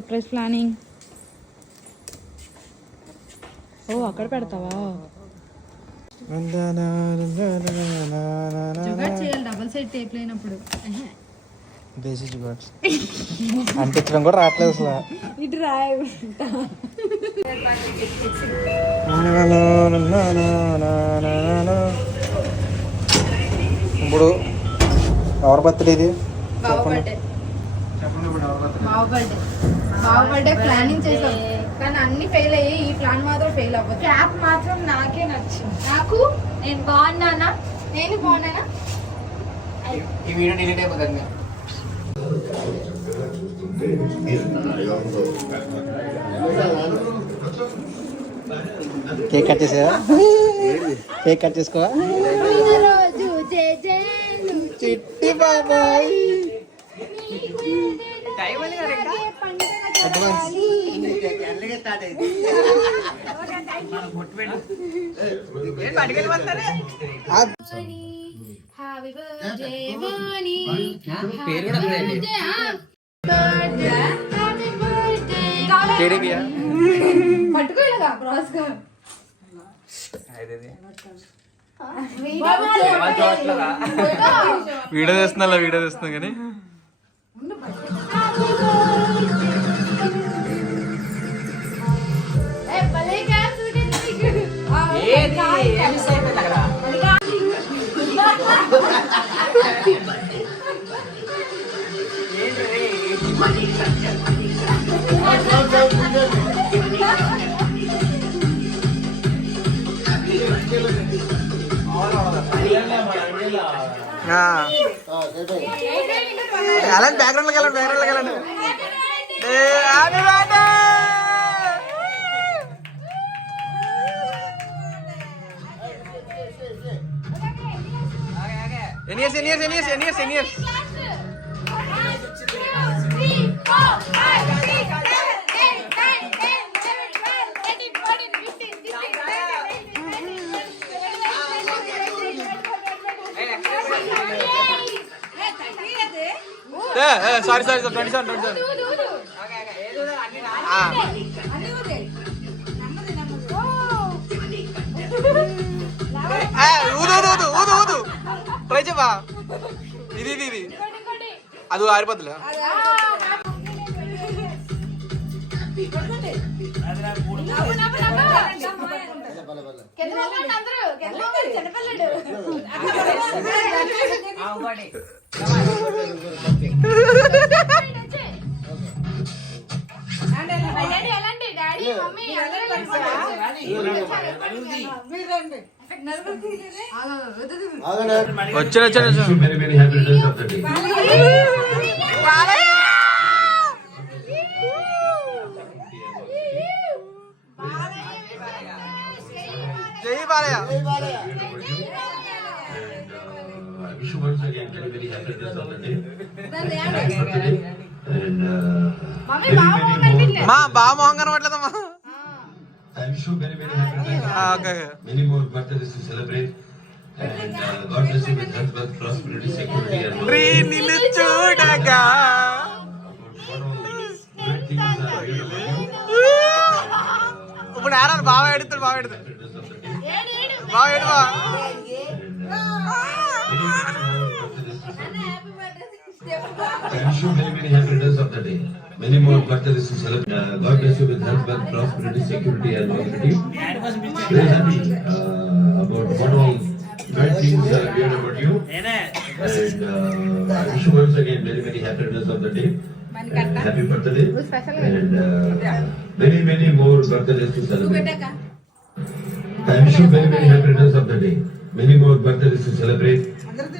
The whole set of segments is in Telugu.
Surprise planning. ఓ అక్కడ పెడతావా? డబల్ సైడ్ టేప్ లేనప్పుడు అంటించడం కూడా రావట్లేదు అసలు. ఇటు రాయ ఇప్పుడు ఎవరి బర్త్డే ఇది? బావ బర్త్డే ప్లానింగ్ చేసాం కానీ అన్ని ఫెయిల్ అయ్యి ఈ ప్లాన్ మాత్రం ఫెయిల్ అవ్వదు. క్యాప్ మాత్రం నాకే నచ్చింది. నాకు నేను బాగున్నానా? నేను బాగున్నానా? ఈ వీడియో డిలీట్ అయిపోతుంది. కేక్ కట్ చేసావా? కేక్ కట్ చేసుకోవా? చిట్టి బాబాయ్ వీడియో చేస్తున్నా కానీ అలాంటి బ్యాక్గ్రౌండ్కి వెళ్ళండి. ఎన్ని ఇయర్స్ సారీ 27 ఊదు ట్రై చెప్పా. ఇది అది ఆరిపోతులే. వచ్చా జై బాలయ్య. మా బావ మొహం కనబడలేదమ్మా. I wish you very happy birthday. Many more birthdays to celebrate. And God bless you with health, wealth, prosperity, security, and నిన్ను చూడగా ఇప్పుడు ఆడాలి. బాగా ఎడుతాడు. I wish you very happy returns of the day. Many more birthdays to celebrate. God bless you with health, wealth, prosperity, security, and longevity. Very happy about what all great things we heard about you. And I wish you once again very happy returns of the day. And happy birthday. And many more birthdays to celebrate. I wish you very happy returns of the day. Many more birthdays to celebrate.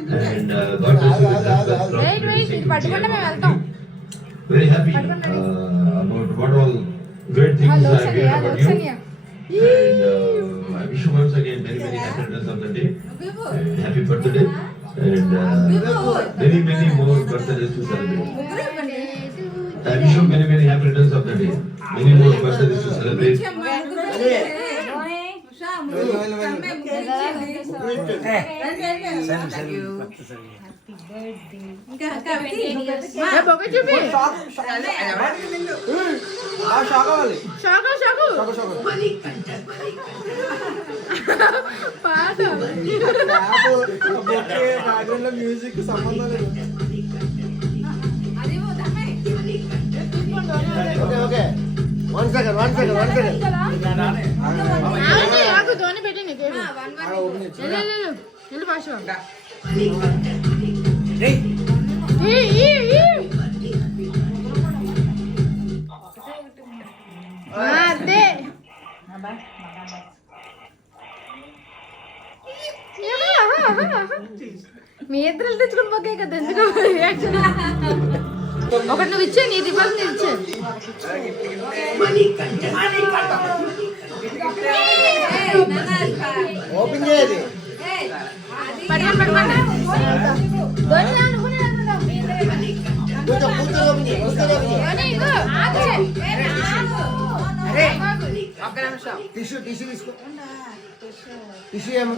And God bless you with health, wealth, prosperity, security, and longevity. Very happy about what all great things I heard about you. And I wish you once again very happy returns of the day. And happy birthday. And many more birthdays to celebrate. I wish you very happy returns of the day. Many more birthdays to celebrate. Music సంబంధం లేదు. ఓకే వన్ సెకండ్ ధోని పెట్టి అదే మీ ఇద్దరు తెచ్చుకుని పోకే కదా ఎందుకు ఒకటి నువ్వు ఇచ్చే నీ రివర్స్ నీ ఇచ్చే ఓపెన్ చేయాలి. టిష్యూ తీసుకో. టిష్యూ ఏమో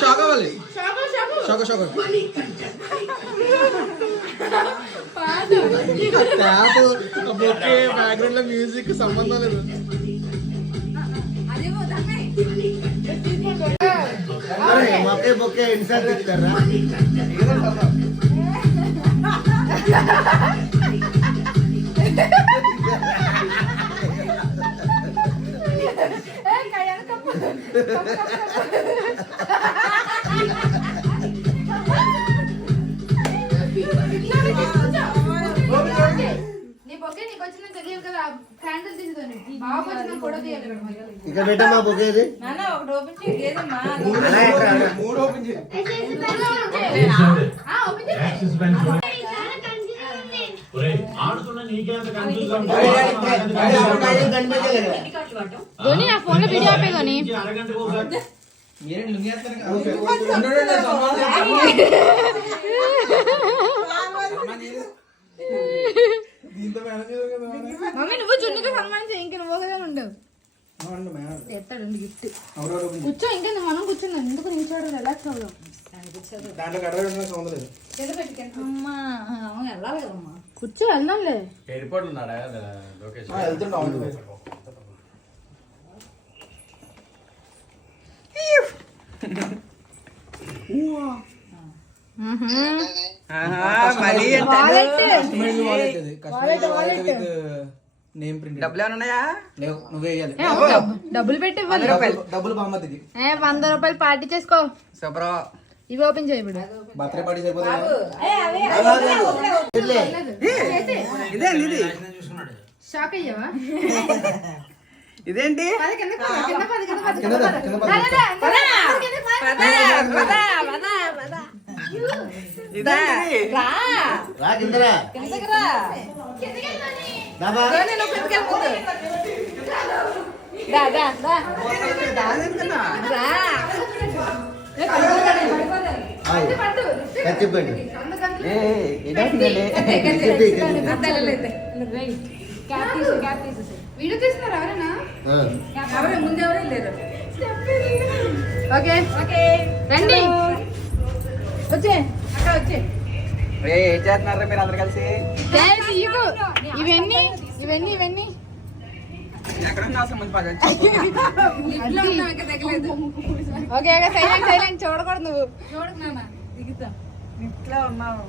షాక్ అవ్వాలి. బ్యాక్గ్రౌండ్ లో మ్యూజిక్ సంబంధం లేదు. బొకే ఇన్సర్ట్ ఇస్తారా? ఇక పెట్టమ్మా బొకేది. ఫోన్ లో వీడియో ఆపే ధోని. మమ్మీ నువ్వు చున్నీతో సన్మానం చేయి. ఇంక నువ్వు కదా ఉండవు ఎత్తాడు గిఫ్ట్. కూర్చో ఇంకా మనం కూర్చున్నాం. ఎందుకు నిల్చోడు? రిలాక్స్ అవుదాం. కూర్చో వెళ్దాంలే. ఎయిర్పోర్ట్ ఉన్నాడా? డబ్బులు పెట్టి డబ్బులు బామ్మది. 100 రూపాయలు పార్టీ చేసుకో. ఇవి ఓపెన్ చేయబడు. బర్త్డే పార్టీ చేయబోదు. షాక్ అయ్యావా? ఇదేంటి? వీడియో తీస్తున్నారు ఎవరైనా? ముందు ఎవరు లేరు. ఓకే రండి వచ్చే అక్కడ వచ్చే. ఏం చేస్తున్నారా మీరు అందరు కలిసి? ఇవన్నీ ఇవన్నీ ఇవన్నీ ఓకే సైలెంట్ సైలెంట్ చూడకూడదు. నువ్వు చూడకు దిగుతా. ఇంట్లో ఉన్నావు.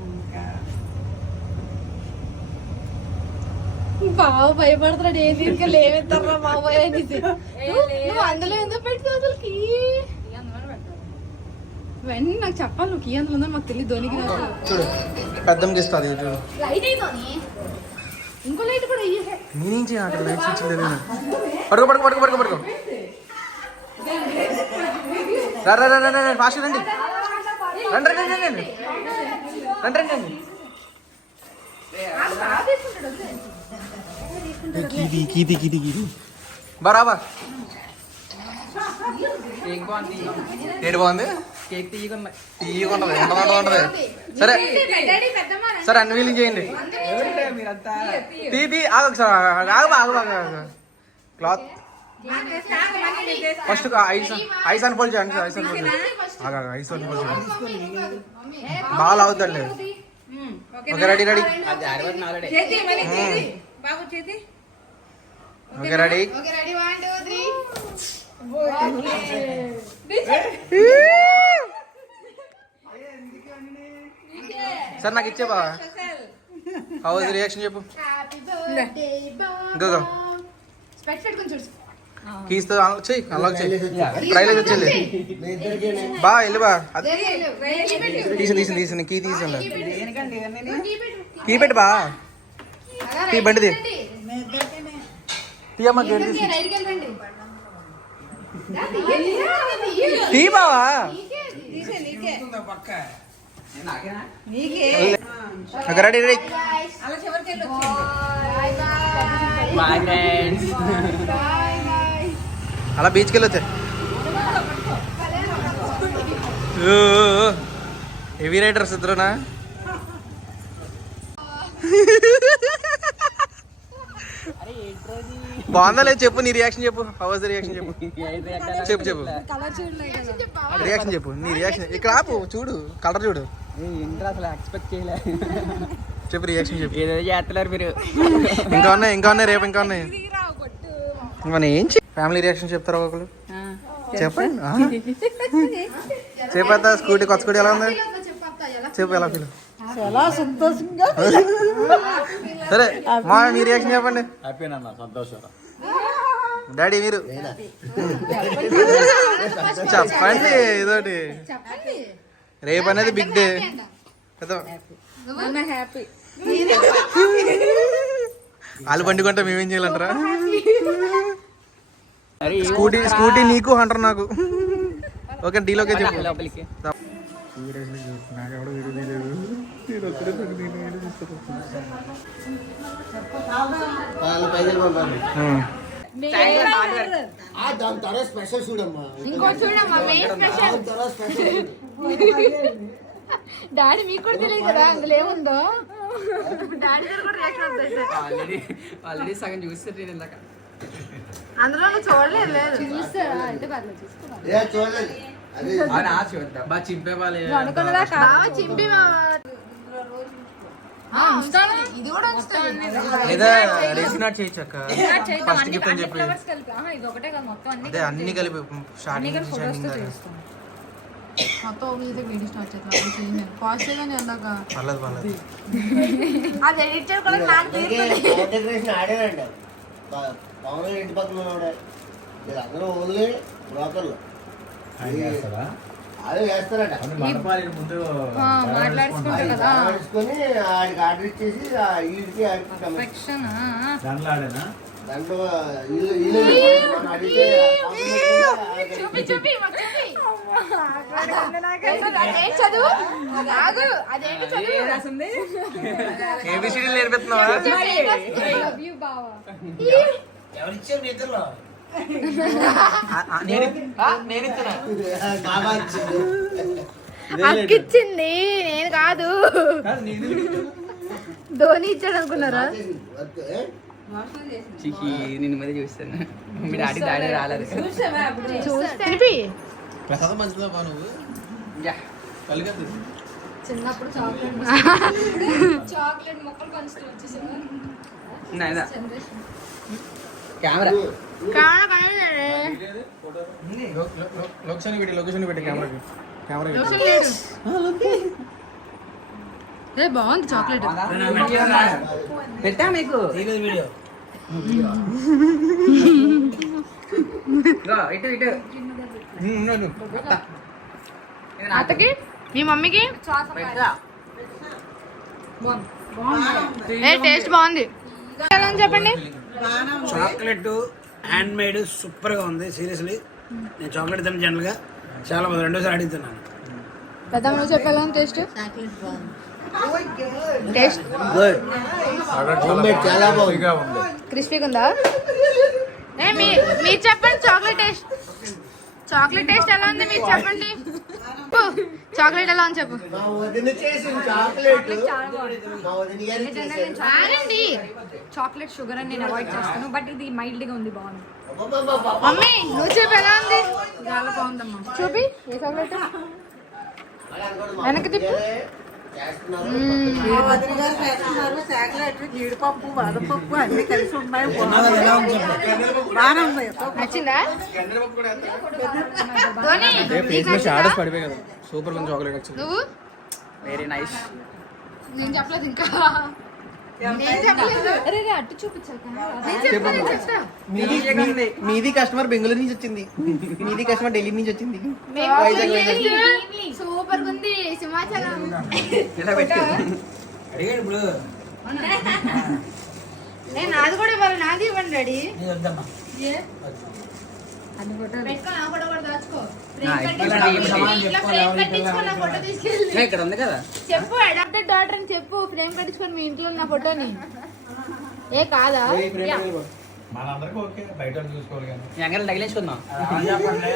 బావ భయపడుతున్నాడు. ఏది ఇంకా లేవేస్తారా బాబాయ్ అనేసి. నువ్వు అందులో ఎందుకు పెట్టుకో అసలుకి? ఇవన్నీ నాకు చెప్పాలి. నువ్వు కీ అందులో మాకు తెలియదు. ధోనికి పెద్దమ్మ ఇస్తుంది. లైట్ అయితోని ఇంకో లైట్ కూడా పడుకో పడుకో పడుకో పడుకో పడుకో. ఫాస్ట్ రండి రండి రండి రండి రండి రండి. బరాబా కేక్ బాగుంది. ఏడు బాగుంది కేక్ తీయకుండా తీయకుంటది ఉంటది సరే సరే అన్ని వీలింగ్ చేయండి మీరంతా తీ ఆగు క్లాత్ ఫస్ట్ ఐస్ అన్ఫోల్డ్ చేయండి ఐస్ అన్ఫోల్డ్ చేయండి ఐస్ అన్ఫోల్డ్ చేయండి బాగా అవుతుందండి ఓకే రెడీ రెడీ అది ఆడబడి నాలుడే. Okay ready okay ready 1 2 3 sir నాకు ఇచ్చే బావా హౌస్ రియాక్షన్ చెప్పు happy birthday go go specs పెట్టుకొని చూడు కీస్ తో చెయ్యి అన్లాక్ చెయ్యి ట్రైలర్ వచ్చేలే బా వెళ్ళి బా తీసి కీ తీసిండ దేనికండి ఇవన్నీ? కీ పెట్టి బా తీ బండి తీ తీయమ్మ గేట్ తీసి రైట్కి వెళ్ళండి తీ బావా నాకేనా? Okay ready ready bye friends. అలా బీచ్కి వెళ్ళొచ్చా హెవీ రైడర్స్ ఇద్దరునా బాగుందా లేదు చెప్పు నీ రియాక్షన్ చెప్పు హౌస్ రియాక్షన్ చెప్పు చెప్పు రియాక్షన్ చెప్పు నీ రియాక్షన్ ఇక్కడ ఆపు చూడు కలర్ చూడు ఏంట్రా అసలు ఎక్స్పెక్ట్ చేయలే. చెప్పు రియాక్షన్ చెప్పు ఏదో చేస్తున్నారు మీరు. ఇంకా ఉన్నాయి రేపు ఇంకా ఉన్నాయి మన ఏం ఫ్యామిలీ రియాక్షన్ చెప్తారా ఒకళ్ళు చెప్పండి చెప్పేస్తా స్కూటీ కొత్త స్కూటీ ఎలా ఉంది చెప్పు ఎలా ఫీల్ చాలా సంతోషంగా సరే మా మీ రియాక్షన్ చెప్పండి హ్యాపీనన్నా సంతోషం డాడీ మీరు చెప్పండి ఇదోటి రేపు అనేది బిగ్ డే హ్యాపీ వాళ్ళు బండి కొంటే మేమేం చేయాలంటారా స్కూటీ నీకు హంటర్ నాకు ఓకే డీలోకే చెప్పు లోపలికి దాని తర్వాత స్పెషల్ చూడమ్మా ఇంకో చూడమ్మా మెయిన్ స్పెషల్ డాడీ మీకు కూడా తెలియదు కదా అందులో ఏముందో డాడీ దగ్గర కూడా రియాక్షన్ వస్తాయి ఆల్రెడీ సగం చూస్తారు నేను ఇందాక. అందులో చూడలేదు లేదు చూస్తారా అంటే పర్లేదు చూసుకోవాలి ఏ చూడలేదు అది అవునా చూద్దాం. బాగా చింపే వాళ్ళు అనుకున్నదా బాగా చింపి ఇది కూడా లేదా రెసినాట్ చేయొచ్చు అక్క ఫస్ట్ గిఫ్ట్ అని చెప్పి ఇది ఒకటే కదా మొత్తం అన్ని అదే అన్ని కలిపి స్టార్టింగ్ మొత్తం మీద వీడియో స్టార్ట్ చేద్దాం పాజిటివ్ గా చేద్దాక పర్లేదు పర్లేదు అది ఎడిట్ చేసుకోవడం నాకు డెకరేషన్ ఆడేనండి పవన్ ఇంటి పక్కన ఉన్నాడే వీళ్ళందరూ ఓన్లీ బ్రోకర్లు అదే వేస్తారట మాట్లాడుకుంటారు కదా మాట్లాడుకొని ఆడికి ఆర్డర్ ఇచ్చేసి వీడికి ఆడుకుంటాం దాంట్లో ఇల్లు అడిగితే చూపి చూపి అదేం చదువు కాదు అదేంటి చదువు ఏబిసిడీ నేర్పిస్తున్నావా లవ్ యూ బావా ఎవరిచ్చారు మీ ఇద్దరులో నేను ఇస్తున్నా అక్కిచ్చింది నేను కాదు ధోని ఇచ్చాడు అనుకున్నారా చికి నిన్ను మీద చూస్తాను. మీ డాడీ రాలేదు. చూస్తే ప్రసాదం మంచిదా బా నువ్వు యా. పలికద్దు చిన్నప్పుడు చాక్లెట్ మొక్కలు పంచుతూ వచ్చేసావా నాయనా. కెమెరా లొకేషన్ పెట్టి కెమెరాకి బాగుంది చాక్లెట్ పెట్టా మీకు వీడియో. ఇటు ఇటు అత్తకి మీ మమ్మీకి టేస్ట్ బాగుంది చెప్పండి చాక్లెట్ హ్యాండ్ మేడ్ సూపర్ గా ఉంది. సీరియస్లీ నేను చాక్లెట్ తిన్న జనరల్ గా చాలా మంది రెండోసారి అడుగుతున్నాను. పెద్ద నువ్వు చెప్పాలని టేస్ట్ టేస్ట్ గుడ్ చాలా బాగుంది క్రిస్పీగా ఉందా? మీరు చెప్పండి చాక్లెట్ టేస్ట్. చాక్లెట్ టేస్ట్ ఎలా ఉంది మీరు చెప్పండి. చాక్లెట్ ఎలా ఉంది చెప్పు. ఆగండి. చాక్లెట్ షుగర్ అని నేను అవాయిడ్ చేస్తాను, బట్ ఇది మైల్డ్ గా ఉంది, బాగుంది. మమ్మీ నువ్వు చెప్పు ఎలా ఉంది? చాలా బాగుందమ్మా. చూపి ఏ చాక్లెట్. వెనక్కి తిప్పు. చాక్లెట్ జీడిపప్పు బాదపప్పు అన్ని కలిసి ఉన్నాయి. బాగా ఉన్నాయి. నచ్చిందా? ధోని, నీకు నచ్చిందా? పడిపోయి కదా సూపర్ గా చాక్లెట్ వచ్చింది. నువ్వు? Very nice. నేను చెప్పలేదు ఇంకా. నేను చెప్పలేదు. అరే అట్టు చూపించాక నేను చెప్తా. మీది కస్టమర్ బెంగళూరు నుంచి వచ్చింది, మీది కస్టమర్ ఢిల్లీ నుంచి వచ్చింది. సూపర్ ఉంది సింహాచలం. ఇలా పెట్టు. అడిగాడు ఇప్పుడు నేను నాది కూడా ఇవ్వాలి. నాది ఇవ్వండి డాడీ. నేను వద్దమ్మా. పెట్టుకో, నా ఫోటో కూడా దాచుకో. ఇక్కడ ఉంది కదా. చెప్పు అడాప్టెడ్ డాటర్ అని చెప్పు. ఫ్రేమ్ కట్టించుకొని మీ ఇంట్లో నా ఫోటోని. ఏ కాదా? మనందరికీ ఓకే, బయట చూసుకోవాలి కానీ ఎంగల్ తగిలించుకుందాం. చెప్పండి.